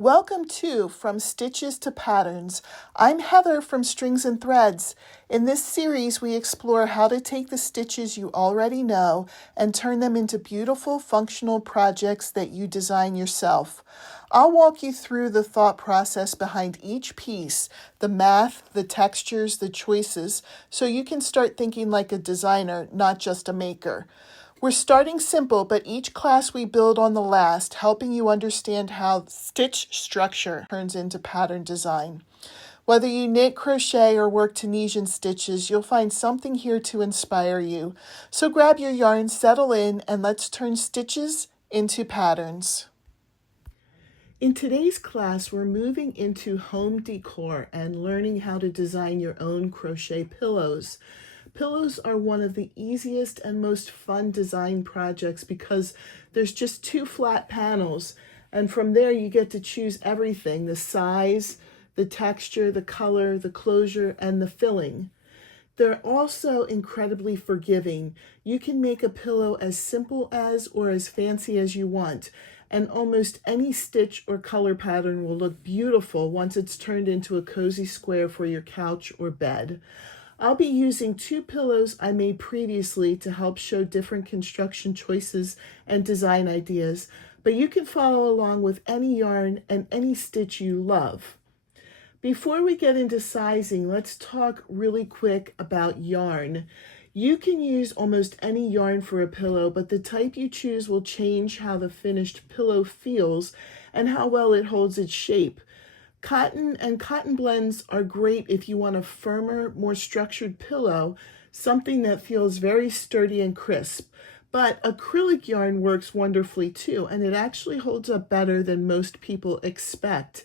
Welcome to From Stitches to Patterns. I'm Heather from Strings and Threads. In this series, we explore how to take the stitches you already know and turn them into beautiful, functional projects that you design yourself. I'll walk you through the thought process behind each piece, the math, the textures, the choices, so you can start thinking like a designer, not just a maker. We're starting simple, but each class we build on the last, helping you understand how stitch structure turns into pattern design. Whether you knit, crochet, or work Tunisian stitches, you'll find something here to inspire you. So grab your yarn, settle in, and let's turn stitches into patterns. In today's class, we're moving into home decor and learning how to design your own crochet pillows. Pillows are one of the easiest and most fun design projects because there's just two flat panels, and from there you get to choose everything: the size, the texture, the color, the closure, and the filling. They're also incredibly forgiving. You can make a pillow as simple as or as fancy as you want, and almost any stitch or color pattern will look beautiful once it's turned into a cozy square for your couch or bed. I'll be using two pillows I made previously to help show different construction choices and design ideas, but you can follow along with any yarn and any stitch you love. Before we get into sizing, let's talk really quick about yarn. You can use almost any yarn for a pillow, but the type you choose will change how the finished pillow feels and how well it holds its shape. Cotton and cotton blends are great if you want a firmer, more structured pillow, something that feels very sturdy and crisp. But acrylic yarn works wonderfully too, and it actually holds up better than most people expect.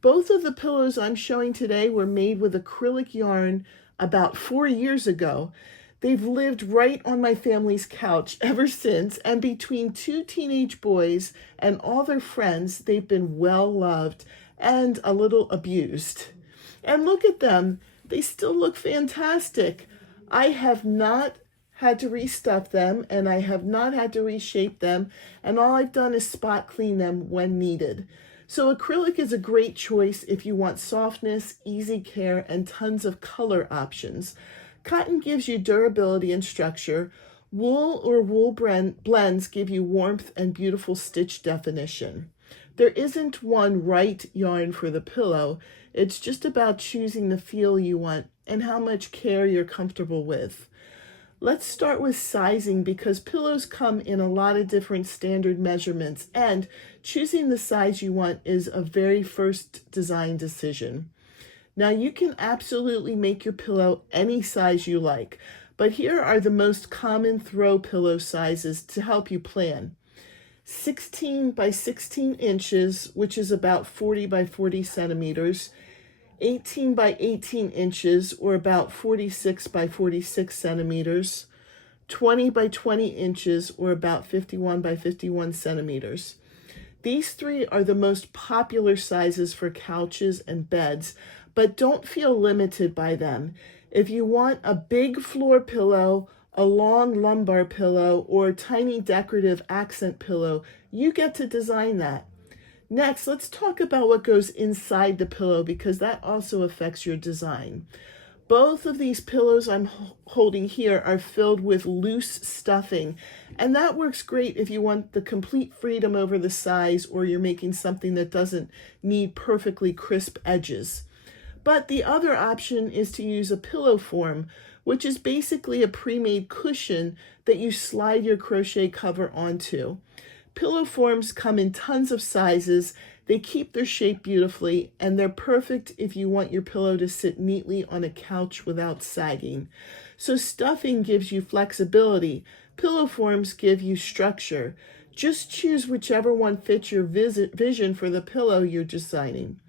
Both of the pillows I'm showing today were made with acrylic yarn about 4 years ago. They've lived right on my family's couch ever since, and between two teenage boys and all their friends, they've been well loved and a little abused. And look at them, they still look fantastic. I have not had to restuff them, and I have not had to reshape them, and all I've done is spot clean them when needed. So acrylic is a great choice if you want softness, easy care, and tons of color options. Cotton gives you durability and structure. Wool or wool blends give you warmth and beautiful stitch definition. There isn't one right yarn for the pillow. It's just about choosing the feel you want and how much care you're comfortable with. Let's start with sizing because pillows come in a lot of different standard measurements, and choosing the size you want is a very first design decision. Now you can absolutely make your pillow any size you like, but here are the most common throw pillow sizes to help you plan. 16 by 16 inches, which is about 40 by 40 centimeters, 18 by 18 inches, or about 46 by 46 centimeters, 20 by 20 inches, or about 51 by 51 centimeters. These three are the most popular sizes for couches and beds, but don't feel limited by them. If you want a big floor pillow, a long lumbar pillow, or a tiny decorative accent pillow, you get to design that. Next, let's talk about what goes inside the pillow because that also affects your design. Both of these pillows I'm holding here are filled with loose stuffing, and that works great if you want the complete freedom over the size or you're making something that doesn't need perfectly crisp edges. But the other option is to use a pillow form, which is basically a pre-made cushion that you slide your crochet cover onto. Pillow forms come in tons of sizes. They keep their shape beautifully, and they're perfect if you want your pillow to sit neatly on a couch without sagging. So stuffing gives you flexibility. Pillow forms give you structure. Just choose whichever one fits your vision for the pillow you're designing.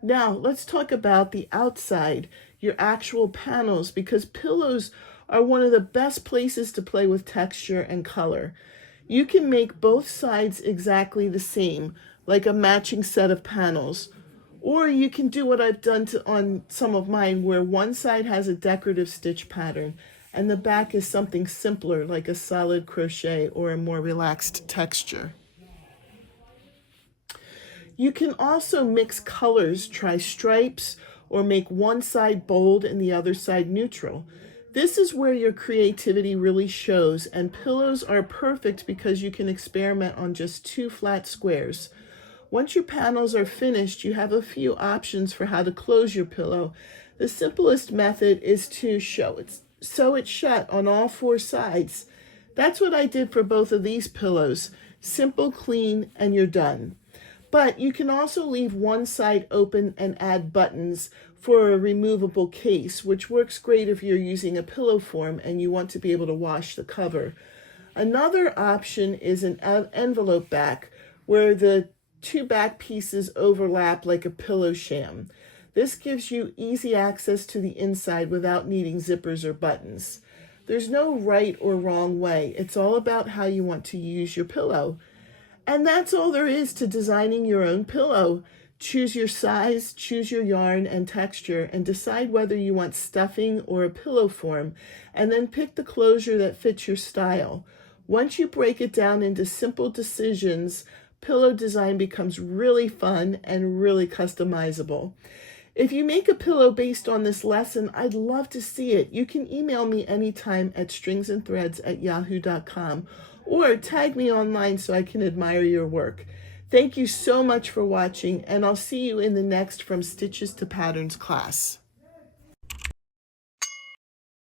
Now, let's talk about the outside, your actual panels, because pillows are one of the best places to play with texture and color. You can make both sides exactly the same, like a matching set of panels. Or you can do what I've done on some of mine, where one side has a decorative stitch pattern and the back is something simpler, like a solid crochet or a more relaxed texture. You can also mix colors, try stripes, or make one side bold and the other side neutral. This is where your creativity really shows, and pillows are perfect because you can experiment on just 2 flat squares. Once your panels are finished, you have a few options for how to close your pillow. The simplest method is to sew it shut on all 4 sides. That's what I did for both of these pillows. Simple, clean, and you're done. But you can also leave one side open and add buttons for a removable case, which works great if you're using a pillow form and you want to be able to wash the cover. Another option is an envelope back, where the 2 back pieces overlap like a pillow sham. This gives you easy access to the inside without needing zippers or buttons. There's no right or wrong way. It's all about how you want to use your pillow. And that's all there is to designing your own pillow. Choose your size, choose your yarn and texture, and decide whether you want stuffing or a pillow form, and then pick the closure that fits your style. Once you break it down into simple decisions, pillow design becomes really fun and really customizable. If you make a pillow based on this lesson, I'd love to see it. You can email me anytime at stringsandthreads@yahoo.com or tag me online so I can admire your work. Thank you so much for watching, and I'll see you in the next From Stitches to Patterns class.